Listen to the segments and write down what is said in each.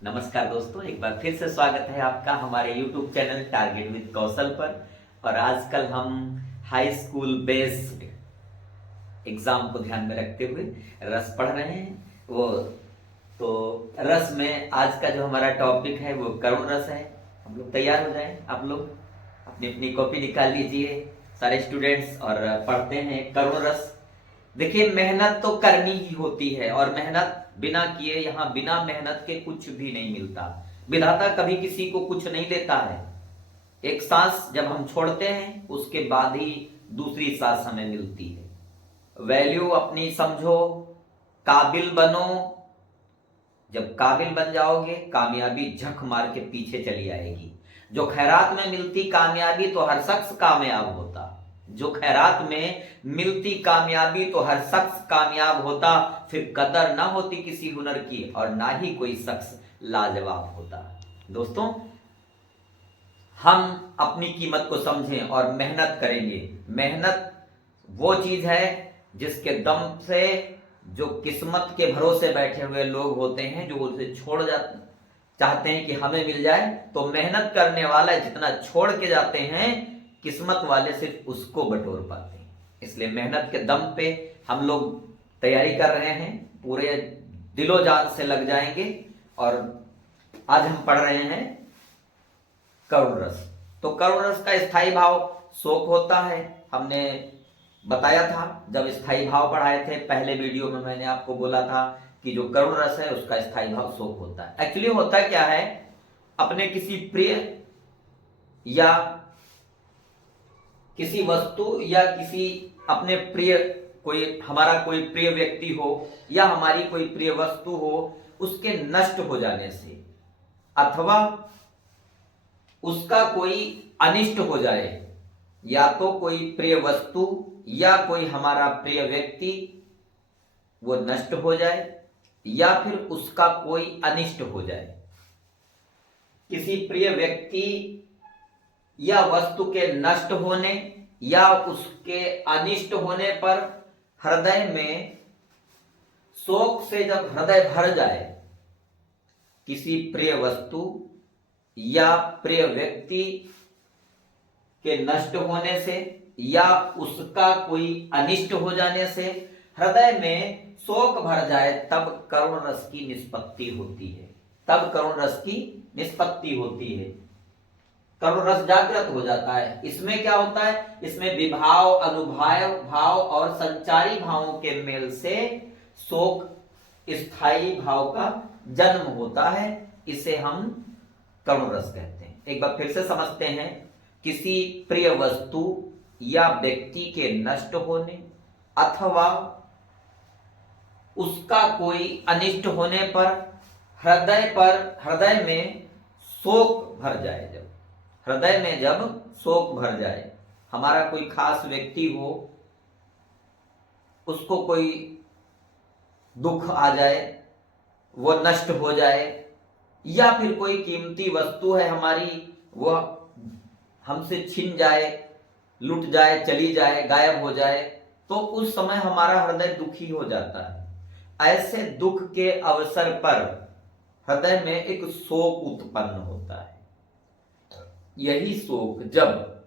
नमस्कार दोस्तों, एक बार फिर से स्वागत है आपका हमारे YouTube चैनल टारगेट विद कौशल पर। और आजकल हम हाई स्कूल बेस्ड एग्जाम को ध्यान में रखते हुए रस पढ़ रहे हैं। वो तो रस में आज का जो हमारा टॉपिक है वो करुण रस है। हम लोग तैयार हो जाएं, आप लोग अपनी अपनी कॉपी निकाल लीजिए सारे स्टूडेंट्स और पढ़ते हैं करुण रस। देखिए, मेहनत तो करनी ही होती है और मेहनत बिना किए, यहाँ बिना मेहनत के कुछ भी नहीं मिलता। विधाता कभी किसी को कुछ नहीं देता है। एक सांस जब हम छोड़ते हैं उसके बाद ही दूसरी सांस हमें मिलती है। वैल्यू अपनी समझो, काबिल बनो। जब काबिल बन जाओगे कामयाबी झक मार के पीछे चली आएगी। जो खैरात में मिलती कामयाबी तो हर शख्स कामयाब होता। जो खैरात में मिलती कामयाबी तो हर शख्स कामयाब होता। फिर कदर ना होती किसी हुनर की और ना ही कोई शख्स लाजवाब होता। दोस्तों, हम अपनी कीमत को समझें और मेहनत करेंगे। मेहनत वो चीज है जिसके दम से जो किस्मत के भरोसे बैठे हुए लोग होते हैं, जो उसे छोड़ जाते चाहते हैं कि हमें मिल जाए, तो मेहनत करने वाला जितना छोड़ के जाते हैं, किस्मत वाले सिर्फ उसको बटोर पाते हैं। इसलिए मेहनत के दम पे हम लोग तैयारी कर रहे हैं, पूरे दिलो जान से लग जाएंगे। और आज हम पढ़ रहे हैं करुण रस। तो करुण रस का स्थायी भाव शोक होता है। हमने बताया था जब स्थायी भाव पढ़ाए थे पहले वीडियो में, मैंने आपको बोला था कि जो करुण रस है उसका स्थायी भाव शोक होता है। एक्चुअली होता क्या है, अपने किसी प्रिय या किसी वस्तु या किसी अपने प्रिय, कोई हमारा कोई प्रिय व्यक्ति हो या हमारी कोई प्रिय वस्तु हो, उसके नष्ट हो जाने से अथवा उसका कोई अनिष्ट हो जाए, या तो कोई प्रिय वस्तु या कोई हमारा प्रिय व्यक्ति वो नष्ट हो जाए या फिर उसका कोई अनिष्ट हो जाए। किसी प्रिय व्यक्ति या वस्तु के नष्ट होने या उसके अनिष्ट होने पर हृदय में शोक से जब हृदय भर जाए, किसी प्रिय वस्तु या प्रिय व्यक्ति के नष्ट होने से या उसका कोई अनिष्ट हो जाने से हृदय में शोक भर जाए, तब करुण रस की निष्पत्ति होती है। तब करुण रस की निष्पत्ति होती है, करुण रस जागृत हो जाता है। इसमें क्या होता है, इसमें विभाव, अनुभाव भाव और संचारी भावों के मेल से शोक स्थायी भाव का जन्म होता है। इसे हम करुण रस कहते हैं। एक बार फिर से समझते हैं। किसी प्रिय वस्तु या व्यक्ति के नष्ट होने अथवा उसका कोई अनिष्ट होने पर हृदय में शोक भर जाए, जब हृदय में जब शोक भर जाए, हमारा कोई खास व्यक्ति हो, उसको कोई दुख आ जाए, वो नष्ट हो जाए, या फिर कोई कीमती वस्तु है हमारी, वो हमसे छिन जाए, लुट जाए, चली जाए, गायब हो जाए, तो उस समय हमारा हृदय दुखी हो जाता है। ऐसे दुख के अवसर पर हृदय में एक शोक उत्पन्न होता है। यही शोक जब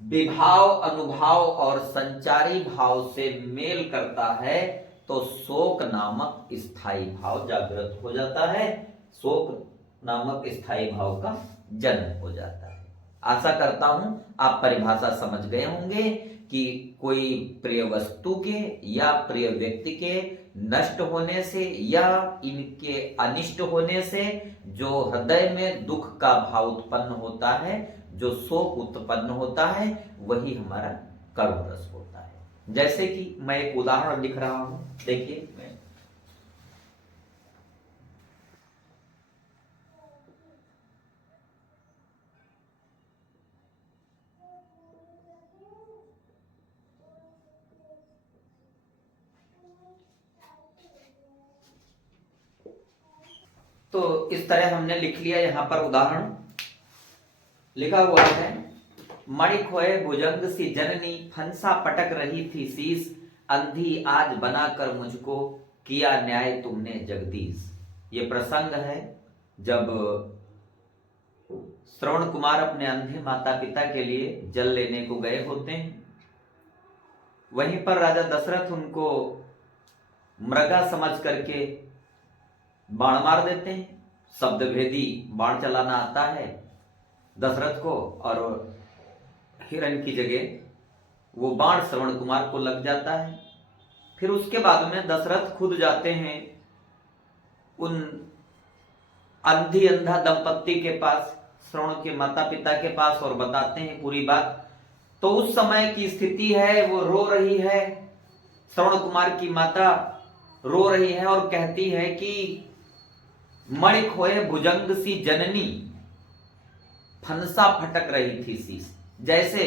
विभाव, अनुभाव और संचारी भाव से मेल करता है तो शोक नामक स्थायी भाव जागृत हो जाता है। शोक नामक स्थायी भाव का जन्म हो जाता है। आशा करता हूं आप परिभाषा समझ गए होंगे कि कोई प्रिय वस्तु के या प्रिय व्यक्ति के नष्ट होने से या इनके अनिष्ट होने से जो हृदय में दुख का भाव उत्पन्न होता है, जो शोक उत्पन्न होता है, वही हमारा करुण रस होता है। जैसे कि मैं एक उदाहरण लिख रहा हूं, देखिए। तो इस तरह हमने लिख लिया। यहां पर उदाहरण लिखा हुआ है, मणि खोए भुजंग सी जननी, फंसा पटक रही थी शीस, अंधी आज बनाकर मुझको, किया न्याय तुमने जगदीश। ये प्रसंग है जब श्रवण कुमार अपने अंधे माता पिता के लिए जल लेने को गए होते हैं। वहीं पर राजा दशरथ उनको मृगा समझ करके बाण मार देते हैं। शब्द भेदी बाण चलाना आता है दशरथ को, और हिरण की जगह वो बाण श्रवण कुमार को लग जाता है। फिर उसके बाद में दशरथ खुद जाते हैं उन अंधी अंधा दंपत्ति के पास, श्रवण के माता पिता के पास, और बताते हैं पूरी बात। तो उस समय की स्थिति है, वो रो रही है, श्रवण कुमार की माता रो रही है और कहती है कि मणि खोए भुजंग सी जननी, फंसा फटक रही थी सी। जैसे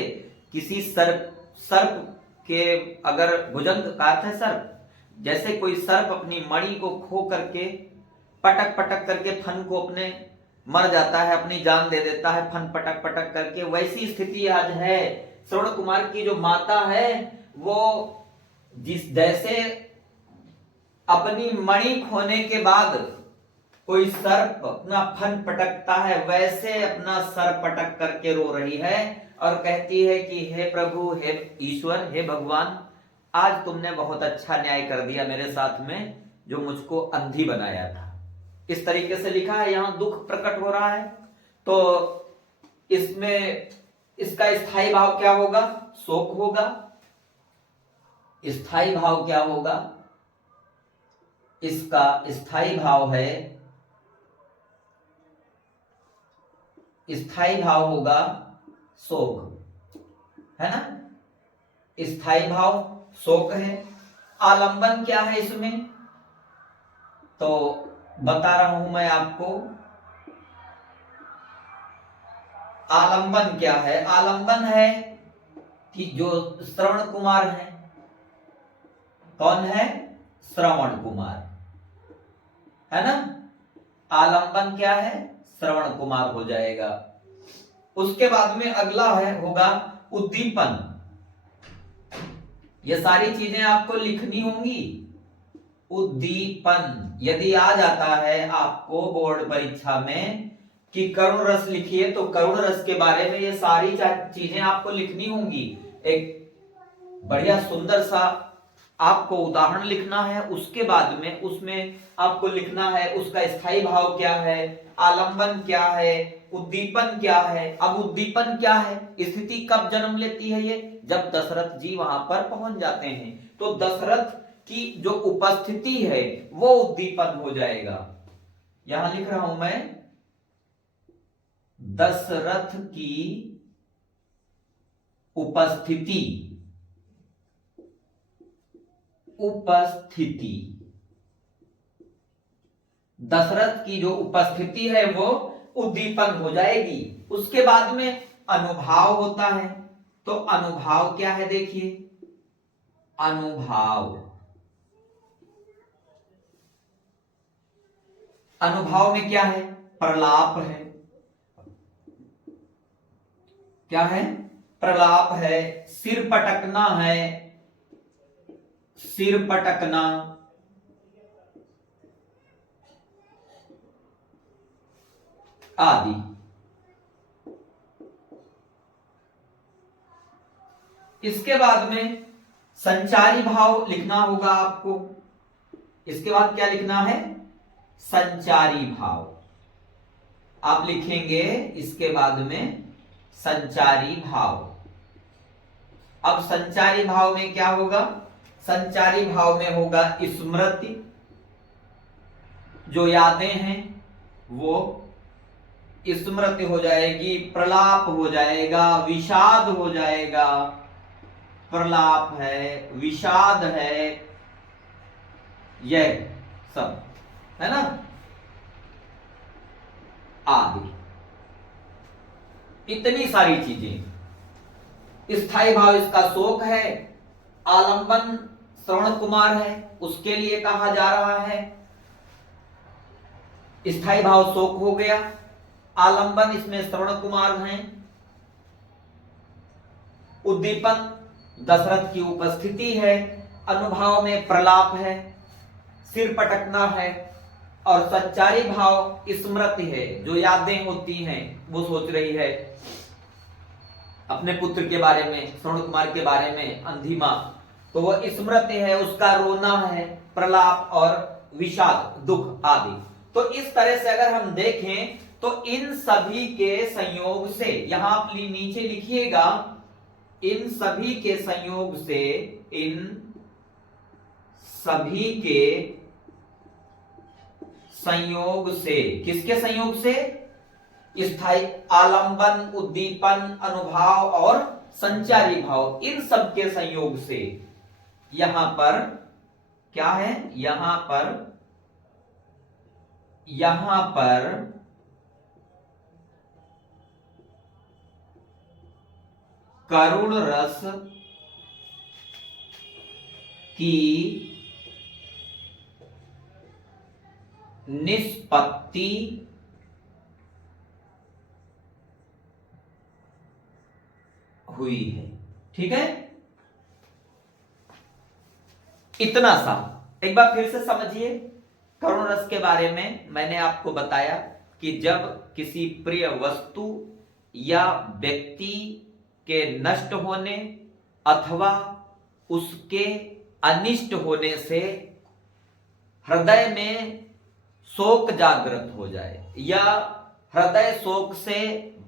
किसी सर्प के, अगर भुजंग का अर्थ है सर्प, जैसे कोई सर्प अपनी मणि को खो करके पटक पटक करके फन को अपने मर जाता है, अपनी जान दे देता है फन पटक पटक करके, वैसी स्थिति आज है। श्रवण कुमार की जो माता है वो जैसे अपनी मणि खोने के बाद कोई सर्प अपना फन पटकता है, वैसे अपना सर पटक करके रो रही है और कहती है कि हे प्रभु, हे ईश्वर, हे भगवान, आज तुमने बहुत अच्छा न्याय कर दिया मेरे साथ में, जो मुझको अंधी बनाया था। इस तरीके से लिखा है, यहां दुख प्रकट हो रहा है। तो इसमें इसका स्थायी भाव क्या होगा? शोक होगा। स्थायी भाव क्या होगा? इसका स्थायी भाव है, स्थायी भाव होगा शोक, है ना। स्थायी भाव शोक है। आलंबन क्या है इसमें? तो बता रहा हूं मैं आपको, आलंबन क्या है। आलंबन है कि जो श्रवण कुमार है, कौन है? श्रवण कुमार, है ना। आलंबन क्या है? श्रवण कुमार हो जाएगा। उसके बाद में अगला है होगा उद्दीपन। ये सारी चीजें आपको लिखनी होंगी। उद्दीपन यदि आ जाता है आपको बोर्ड परीक्षा में कि करुण रस लिखिए, तो करुण रस के बारे में ये सारी चीजें आपको लिखनी होंगी। एक बढ़िया सुंदर सा आपको उदाहरण लिखना है, उसके बाद में उसमें आपको लिखना है उसका स्थायी भाव क्या है, आलंबन क्या है, उद्दीपन क्या है। अब उद्दीपन क्या है? स्थिति कब जन्म लेती है? ये जब दशरथ जी वहां पर पहुंच जाते हैं, तो दशरथ की जो उपस्थिति है वो उद्दीपन हो जाएगा। यहां लिख रहा हूं मैं, दशरथ की उपस्थिति, उपस्थिति, दशरथ की जो उपस्थिति है वो उद्दीपन हो जाएगी। उसके बाद में अनुभाव होता है। तो अनुभाव क्या है? देखिए, अनुभाव, अनुभाव में क्या है? प्रलाप है। क्या है? प्रलाप है, सिर पटकना है, सिर पटकना, आदि। इसके बाद में संचारी भाव लिखना होगा आपको। इसके बाद क्या लिखना है? संचारी भाव आप लिखेंगे। इसके बाद में संचारी भाव। अब संचारी भाव में क्या होगा? संचारी भाव में होगा स्मृति, जो यादें हैं वो स्मृति हो जाएगी, प्रलाप हो जाएगा, विषाद हो जाएगा। प्रलाप है, विषाद है, यह सब है ना, आदि, इतनी सारी चीजें। स्थायी भाव इसका शोक है, आलंबन श्रवण कुमार है, उसके लिए कहा जा रहा है। स्थायी भाव शोक हो गया, आलंबन इसमें श्रवण कुमार हैं, उद्दीपन दशरथ की उपस्थिति है, अनुभाव में प्रलाप है, सिर पटकना है, और संचारी भाव स्मृति है, जो यादें होती हैं, वो सोच रही है अपने पुत्र के बारे में, श्रवण कुमार के बारे में, अंधी मां, तो वो स्मृति है, उसका रोना है, प्रलाप और विषाद, दुख आदि। तो इस तरह से अगर हम देखें तो इन सभी के संयोग से, यहां आप नीचे लिखिएगा, इन सभी के संयोग से, इन सभी के संयोग से, किसके संयोग से? स्थायी आलंबन, उद्दीपन, अनुभाव और संचारी भाव, इन सब के संयोग से यहां पर क्या है? यहां पर करुण रस की निष्पत्ति हुई है। ठीक है, इतना सा एक बार फिर से समझिए। करुण रस के बारे में मैंने आपको बताया कि जब किसी प्रिय वस्तु या व्यक्ति के नष्ट होने अथवा उसके अनिष्ट होने से हृदय में शोक जागृत हो जाए या हृदय शोक से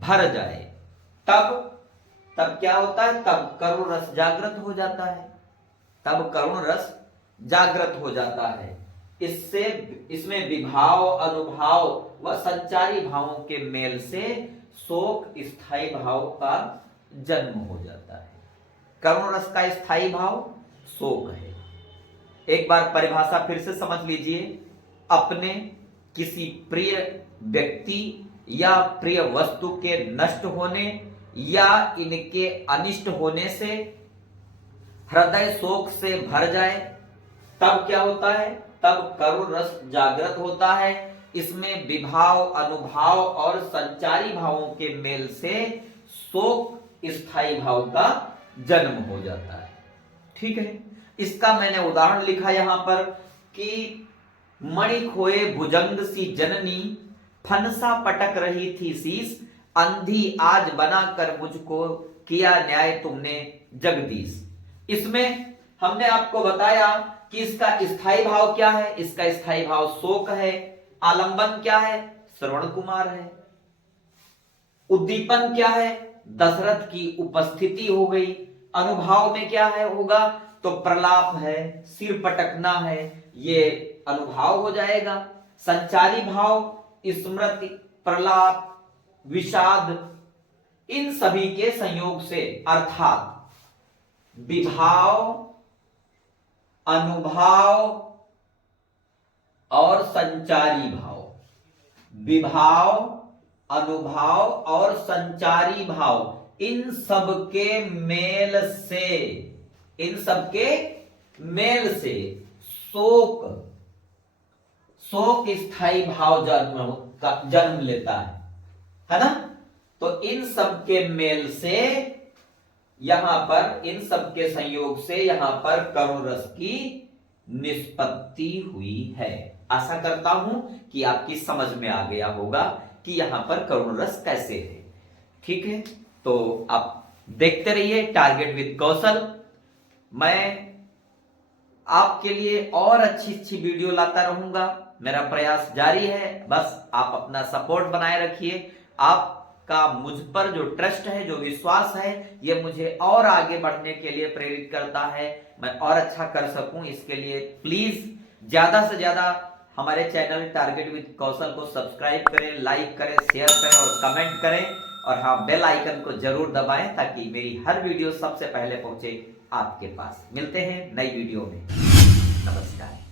भर जाए, तब क्या होता है? तब करुण रस जागृत हो जाता है, तब करुण रस जागृत हो जाता है। इसमें विभाव, अनुभाव व संचारी भावों के मेल से शोक स्थायी भाव का जन्म हो जाता है। करुण रस का स्थायी भाव शोक है। एक बार परिभाषा फिर से समझ लीजिए। अपने किसी प्रिय व्यक्ति या प्रिय वस्तु के नष्ट होने या इनके अनिष्ट होने से हृदय शोक से भर जाए, तब क्या होता है? तब करुण रस जागृत होता है। इसमें विभाव, अनुभाव और संचारी भावों के मेल से शोक स्थायी भाव का जन्म हो जाता है। ठीक है, इसका मैंने उदाहरण लिखा यहां पर कि मणि खोए भुजंग सी जननी, फनसा पटक रही थी शीश, अंधी आज बनाकर मुझको किया न्याय तुमने जगदीश। इसमें हमने आपको बताया कि इसका स्थायी भाव क्या है? इसका स्थायी भाव शोक है। आलंबन क्या है? श्रवण कुमार है। उद्दीपन क्या है? दशरथ की उपस्थिति हो गई। अनुभाव में क्या है होगा? तो प्रलाप है, सिर पटकना है, ये अनुभाव हो जाएगा। संचारी भाव स्मृति, प्रलाप, विषाद, इन सभी के संयोग से अर्थात विभाव, अनुभाव और संचारी भाव, विभाव, अनुभाव और संचारी भाव, इन सब के मेल से शोक स्थायी भाव जन्म लेता है ना? तो इन सब के मेल से यहां पर, इन सब के संयोग से यहां पर करुण रस की निष्पत्ति हुई है। आशा करता हूं कि आपकी समझ में आ गया होगा कि यहां पर करुण रस कैसे है। ठीक है, तो आप देखते रहिए टारगेट विद कौशल। मैं आपके लिए और अच्छी वीडियो लाता रहूंगा, मेरा प्रयास जारी है। बस आप अपना सपोर्ट बनाए रखिए। आपका मुझ पर जो ट्रस्ट है, जो विश्वास है, ये मुझे और आगे बढ़ने के लिए प्रेरित करता है। मैं और अच्छा कर सकूं, इसके लिए प्लीज ज्यादा से ज्यादा हमारे चैनल टारगेट विद कौशल को सब्सक्राइब करें, लाइक करें, शेयर करें और कमेंट करें। और हाँ, बेल आइकन को जरूर दबाएं ताकि मेरी हर वीडियो सबसे पहले पहुंचे आपके पास। मिलते हैं नई वीडियो में। नमस्कार।